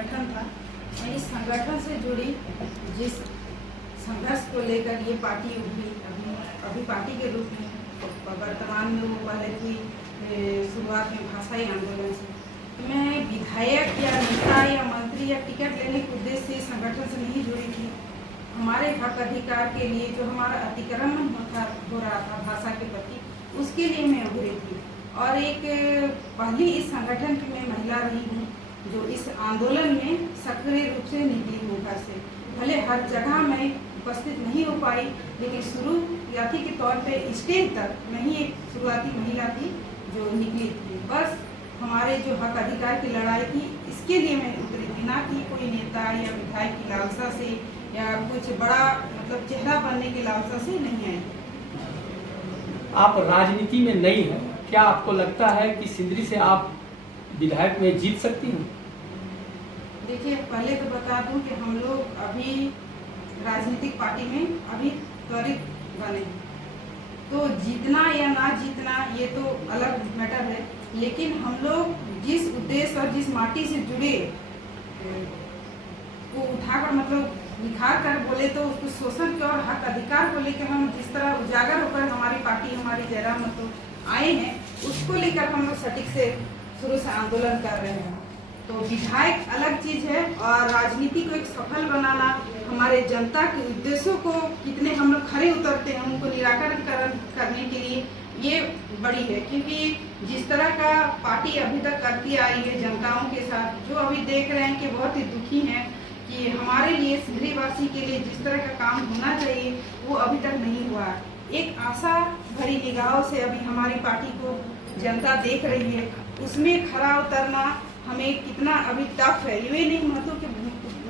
संगठन था। मैं इस संगठन से जुड़ी जिस संघर्ष को लेकर ये पार्टी उठी अभी पार्टी के रूप में वर्तमान में वो पहले थी शुरुआत में भाषाई आंदोलन से। मैं विधायक या नेता या मंत्री या टिकट लेने के उद्देश्य से संगठन से नहीं जुड़ी थी। हमारे हक अधिकार के लिए जो हमारा अतिक्रमण हो रहा था भाषा के प्रति, उसके लिए मैं उभरी थी। और एक पहली इस संगठन की मैं महिला रही हूँ जो इस आंदोलन में सक्रिय रूप से निकली हूँ घर से। भले हर जगह मैं उपस्थित नहीं हो पाई, लेकिन शुरुआती के तौर पे स्टेज तक मैं ही एक शुरुआती महिला थी जो निकली थी। बस हमारे जो हक अधिकार की लड़ाई थी इसके लिए मैं उतरी थी, ना कि कोई नेता या विधायक की लालसा से या कुछ बड़ा मतलब चेहरा बनने की लालसा से नहीं आई। आप राजनीति में नई हैं, क्या आपको लगता है कि सिंदरी से आप विधायक में जीत सकती हैं? देखिए, पहले तो बता दूं कि हम लोग अभी राजनीतिक पार्टी में अभी त्वरित बने, तो जीतना या ना जीतना ये तो अलग मैटर है। लेकिन हम लोग जिस उद्देश्य और जिस माटी से जुड़े वो उठाकर मतलब निखार कर बोले तो उसको शोषण के और हक अधिकार को लेकर हम जिस तरह उजागर होकर हमारी पार्टी हमारी जयराम मतलब आए हैं, उसको लेकर हम लोग सटीक से शुरू से आंदोलन कर रहे हैं। तो विधायक अलग चीज है और राजनीति को एक सफल बनाना, हमारे जनता के उद्देश्यों को कितने हम लोग खड़े उतरते हैं उनको निराकरण करने के लिए ये बड़ी है। क्योंकि जिस तरह का पार्टी अभी तक करती आई है जनताओं के साथ, जो अभी देख रहे हैं कि बहुत ही दुखी हैं कि हमारे लिए सिंदरी वासी के लिए जिस तरह का काम होना चाहिए वो अभी तक नहीं हुआ। एक आशा भरी निगाहों से अभी हमारी पार्टी को जनता देख रही है, उसमें खरा उतरना हमें कितना अभी टफ है ये नहीं मतलब कि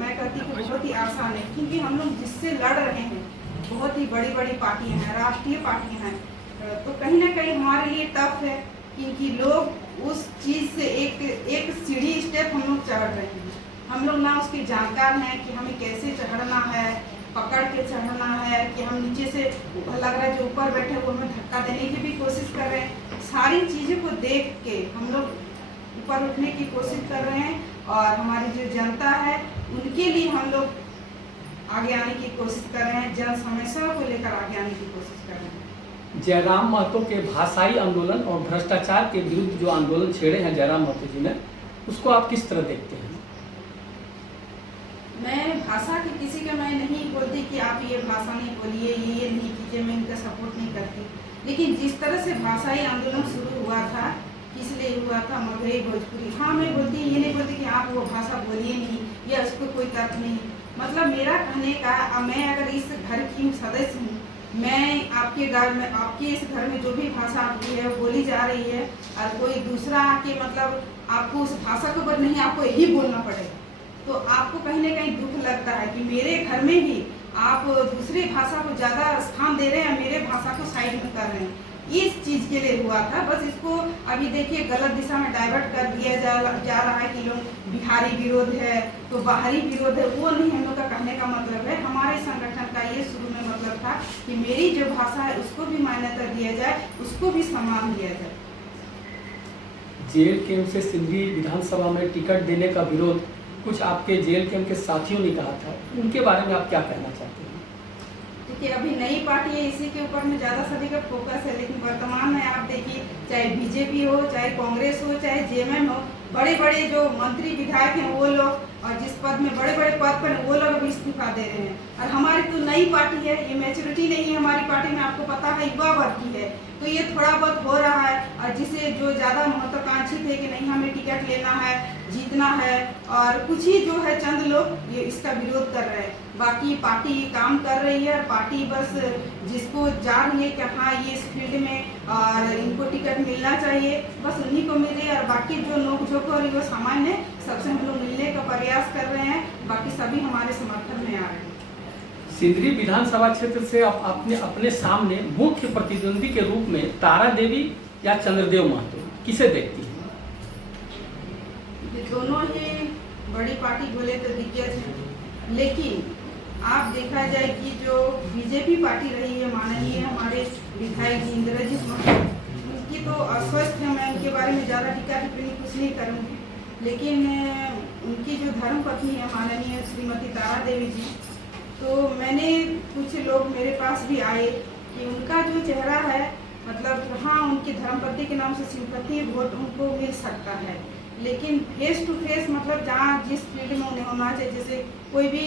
मैं कहती कि बहुत ही आसान है। क्योंकि हम लोग जिससे लड़ रहे हैं बहुत ही बड़ी बड़ी पार्टियां हैं, राष्ट्रीय पार्टियां हैं, तो कहीं ना कहीं हमारे लिए टफ है। क्योंकि लोग उस चीज़ से एक सीढ़ी स्टेप हम लोग चढ़ रहे हैं, हम लोग ना उसके जानकार हैं कि हमें कैसे चढ़ना है, पकड़ के चढ़ना है कि हम नीचे से लग रहा है जो ऊपर बैठे वो हमें धक्का देने की भी कोशिश कर रहे हैं। सारी चीज़ों को देख के हम लोग ऊपर उठने की कोशिश कर रहे हैं और हमारी जो जनता है उनके लिए हम लोग आगे आने की कोशिश कर रहे हैं, जन समस्याओं को लेकर आगे आने की कोशिश कर रहे हैं। जयराम महतो के भाषाई आंदोलन और भ्रष्टाचार के विरुद्ध जो आंदोलन छेड़े हैं जयराम महतो जी ने, उसको आप किस तरह देखते हैं? मैं भाषा की किसी का मैं नहीं बोलती कि आप ये भाषा नहीं बोलिए, ये नहीं कीजिए, मैं इनका सपोर्ट नहीं करती। लेकिन जिस तरह से भाषाई आंदोलन शुरू हुआ था, किस लिए हुआ था, मगही भोजपुरी, हाँ मैं बोलती ये नहीं बोलती कि आप वो भाषा बोलिए नहीं या उसको कोई तर्क नहीं। मतलब मेरा कहने का, मैं अगर इस घर की सदस्य हूँ, मैं आपके घर में आपके इस घर में जो भी भाषा आपकी है वो बोली जा रही है और कोई दूसरा आके मतलब आपको उस भाषा के ऊपर नहीं आपको यही बोलना पड़ेगा, तो आपको कहीं ना कहीं दुख लगता है कि मेरे घर में भी आप दूसरी भाषा को ज़्यादा स्थान दे रहे हैं, मेरे भाषा को साइड में कर रहे हैं। इस चीज़ के लिए हुआ था। बस इसको अभी देखिए गलत दिशा में डाइवर्ट कर दिया जा रहा है कि लोग बिहारी विरोध है तो बाहरी विरोध है, वो नहीं हम लोग का कहने का मतलब है। हमारे संगठन का ये शुरू में मतलब था कि मेरी जो भाषा है उसको भी मान्यता दिया जाए, उसको भी सम्मान दिया जाए। जेल कैंप से सिंदरी विधानसभा में टिकट देने का विरोध कुछ आपके जेल कैंप के साथियों ने कहा था, उनके बारे में आप क्या कहना चाहते हैं? देखिए, अभी नई पार्टी है, इसी के ऊपर में ज़्यादा सभी का फोकस है। लेकिन वर्तमान में आप देखिए, चाहे बीजेपी हो, चाहे कांग्रेस हो, चाहे जेएमएम हो, बड़े बड़े जो मंत्री विधायक हैं वो लोग और जिस पद में बड़े बड़े पद पर वो लोग अभी इस्तीफा दे रहे हैं। और हमारी तो नई पार्टी है, ये मैच्योरिटी नहीं है हमारी पार्टी में, आपको पता है युवा वर्ग की है, तो ये थोड़ा बहुत हो रहा है। और जिसे जो ज़्यादा महत्वाकांक्षी थे कि नहीं हमें टिकट लेना है, जीतना है, और कुछ ही जो है चंद लोग ये इसका विरोध कर रहे हैं। बाकी पार्टी काम कर रही है और पार्टी बस जिसको जा रही है कि हाँ ये इस फील्ड में और इनको टिकट मिलना चाहिए, बस उन्हीं को मिले। और बाकी जो नोक झोंक हो रही है वो सामान्य है, सबसे हम लोग मिलने का प्रयास कर रहे हैं, बाकी सभी हमारे समर्थन में आ रहे हैं। सिंदरी विधानसभा क्षेत्र से आप अपने सामने मुख्य प्रतिद्वंदी के रूप में तारा देवी या चंद्रदेव महतो किसे देखती हैं? दोनों ही बड़ी पार्टी बोले तो दिग्गज है, लेकिन आप देखा जाए कि जो बीजेपी पार्टी रही है, माननीय हमारे विधायक जी इंद्रजीत महतो, उनकी तो अस्वस्थ है, मैं उनके बारे में ज़्यादा टीका टिप्पणी कुछ नहीं करूँगी। लेकिन उनकी जो धर्मपत्नी है माननीय श्रीमती तारा देवी जी। तो मैंने कुछ लोग मेरे पास भी आए कि उनका जो चेहरा है, मतलब हाँ उनकी धर्मपत्नी के नाम से सिंपैथी वोट उनको मिल सकता है, लेकिन फेस टू फेस मतलब जहाँ जिस फील्ड में उन्हें होना चाहिए, जैसे कोई भी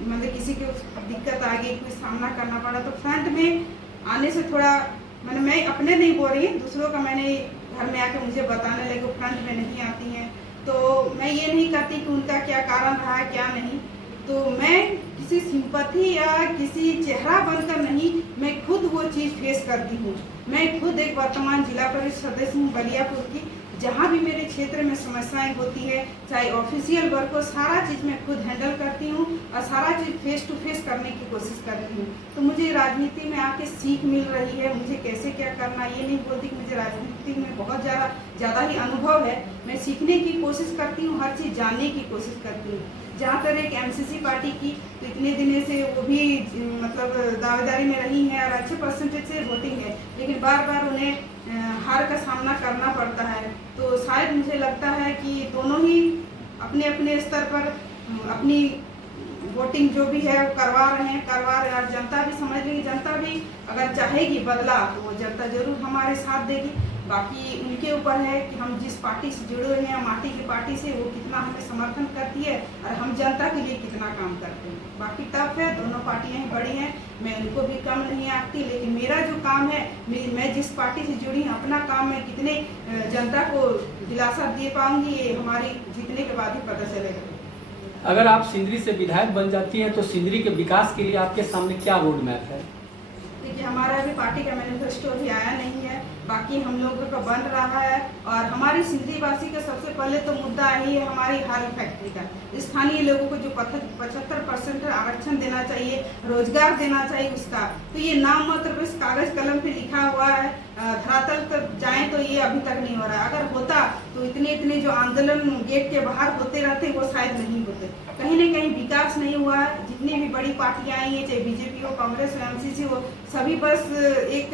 मतलब किसी को दिक्कत आ गई, कोई सामना करना पड़ा, तो फ्रंट में आने से थोड़ा मैंने मैं अपने नहीं बोल रही, दूसरों का मैंने घर में आके मुझे बताने लगे वो फ्रंट में नहीं आती हैं। तो मैं ये नहीं कहती कि उनका क्या कारण रहा क्या नहीं, तो मैं किसी सिंपैथी या किसी चेहरा बनकर नहीं, मैं खुद वो चीज़ फेस करती हूँ। मैं खुद एक वर्तमान जिला परिषद सदस्य हूँ बलियापुर की, जहाँ भी मेरे क्षेत्र में समस्याएं होती है, चाहे ऑफिशियल वर्क हो, सारा चीज़ मैं खुद हैंडल करती हूँ और सारा चीज़ फेस टू फेस करने की कोशिश करती हूँ। तो मुझे राजनीति में आके सीख मिल रही है, मुझे कैसे क्या करना, ये नहीं बोलती कि मुझे राजनीति में बहुत ज़्यादा ही अनुभव है। मैं सीखने की कोशिश करती हूँ, हर चीज़ जानने की कोशिश करती हूँ। जहाँ तक एक एमसीसी पार्टी की, तो इतने दिनों से वो भी मतलब दावेदारी में रही हैं और अच्छे परसेंटेज से वोटिंग है, लेकिन बार बार उन्हें हार का सामना करना पड़ता है। तो शायद मुझे लगता है कि दोनों ही अपने अपने स्तर पर अपनी वोटिंग जो भी है वो करवा रहे हैं और जनता भी समझ रही है। जनता भी अगर चाहेगी बदला तो वो जनता जरूर हमारे साथ देगी। बाकी उनके ऊपर है कि हम जिस पार्टी से जुड़े हुए हैं, माटी की पार्टी से, वो कितना हमें समर्थन करती है और हम जनता के लिए कितना काम करते हैं। बाकी टफ है, दोनों पार्टियां ही बड़ी हैं, मैं उनको भी कम नहीं आंकती, लेकिन मेरा जो काम है, मैं जिस पार्टी से जुड़ी हूँ, अपना काम मैं कितने जनता को दिलासा दे पाऊंगी, ये हमारी जीतने के बाद ही पता चलेगा। अगर आप सिंदरी से विधायक बन जाती हैं तो सिंदरी के विकास के लिए आपके सामने क्या रोड मैप है? देखिए, हमारा अभी पार्टी का मैनिफेस्टो अभी आया नहीं है, बाकी हम लोगों का बन रहा है। और हमारी सिंदरी वासी का सबसे पहले तो मुद्दा यही है हमारी हाल फैक्ट्री का। स्थानीय लोगों को जो 75% आरक्षण देना चाहिए, रोजगार देना चाहिए उसका, तो ये नाम मात्र बस कागज कलम पे लिखा हुआ है, धरातल तक जाए तो ये अभी तक नहीं हो रहा है। अगर होता तो इतने जो आंदोलन गेट के बाहर होते रहते वो शायद नहीं होते। कहीं न कहीं विकास नहीं हुआ है। जितनी भी बड़ी पार्टियां आई हैं, चाहे बीजेपी हो, कांग्रेस हो, एमसीसी हो, सभी बस एक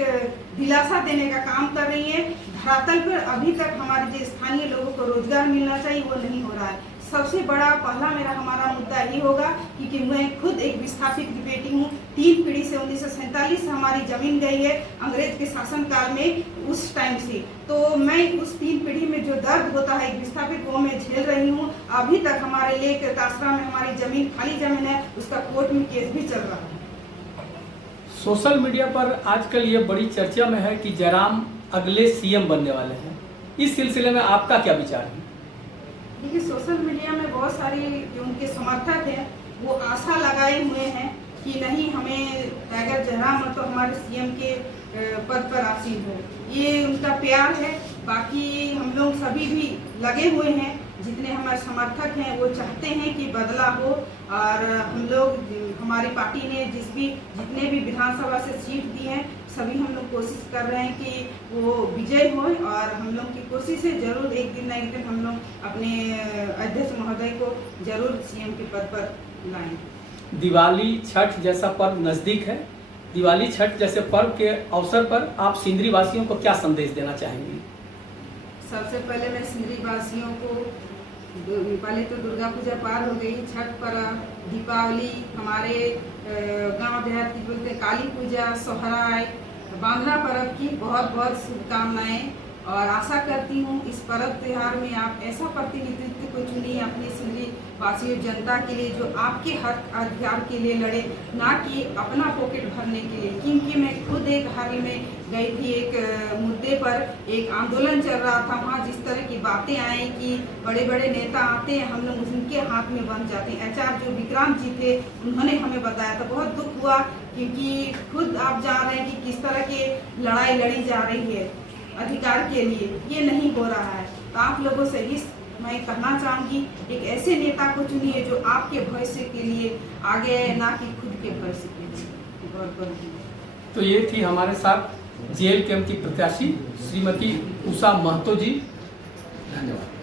दिलासा देने का काम कर रही है। धरातल पर अभी तक हमारे जो स्थानीय लोगों को रोजगार मिलना चाहिए वो नहीं हो रहा है। सबसे बड़ा पहला हमारा मुद्दा यही होगा क्योंकि मैं खुद एक विस्थापित बेटी हूँ। 3 पीढ़ी से 1947 से हमारी जमीन गई है अंग्रेज के शासनकाल में, उस टाइम से। तो मैं उस 3 पीढ़ी में जो दर्द होता है एक विस्थापित को मैं झेल रही हूँ। अभी तक हमारे लिए कासरा में हमारी जमीन, खाली जमीन है, उसका कोर्ट में केस भी चल रहा है। सोशल मीडिया पर आजकल ये बड़ी चर्चा में है कि जयराम अगले सीएम बनने वाले हैं। इस सिलसिले में आपका क्या विचार है? देखिए, सोशल मीडिया में बहुत सारी जो उनके समर्थक हैं वो आशा लगाए हुए हैं कि नहीं, हमें टाइगर जयराम तो हमारे सीएम के पद पर आसीन हो, ये उनका प्यार है। बाकी हम लोग सभी भी लगे हुए हैं, जितने हमारे समर्थक हैं वो चाहते हैं कि बदला हो। और हम लोग, हमारी पार्टी ने जितने भी विधानसभा से सीट दी हैं, सभी हम लोग कोशिश कर रहे हैं कि वो विजय हो। और हम लोग की कोशिश है जरूर एक दिन ना एक दिन हम लोग अपने अध्यक्ष महोदय को जरूर सीएम के पद पर लाएंगे। दिवाली, छठ जैसा पर्व नज़दीक है। दिवाली, छठ जैसे पर्व के अवसर पर आप सिंदरी वासियों को क्या संदेश देना चाहेंगी? सबसे पहले मैं सिंदरी वासियों को, पहले तो दुर्गा पूजा पार हो गई, छठ पर्व, दीपावली, हमारे गांव देहात की बोलते काली पूजा, सोहराय, बांधना पर्व की बहुत बहुत शुभकामनाएं। और आशा करती हूँ इस पर्व त्यौहार में आप ऐसा प्रतिनिधित्व को चुनिए अपने सिंदरी वासियों जनता के लिए जो आपके हक अधिकार के लिए लड़े, ना कि अपना पॉकेट भरने के लिए। क्योंकि मैं खुद एक हाल में गई थी, एक मुद्दे पर एक आंदोलन चल रहा था, वहाँ जिस तरह की बातें आई कि बड़े बड़े नेता आते हैं, हम लोग उनके हाथ में बन जाते हैं। एचआर जो विक्रांत जी थे उन्होंने हमें बताया था, बहुत दुख हुआ क्योंकि खुद आप जान रहे हैं कि किस तरह की लड़ाई लड़ी जा रही है अधिकार के लिए, ये नहीं हो रहा है। तो आप लोगों से ही मैं कहना चाहूँगी, एक ऐसे नेता को चुनिए जो आपके भविष्य के लिए आगे आए, ना कि खुद के भविष्य के लिए। बहुत बहुत तो ये थी हमारे साथ जेएलकेएम की प्रत्याशी श्रीमती उषा महतो जी। धन्यवाद।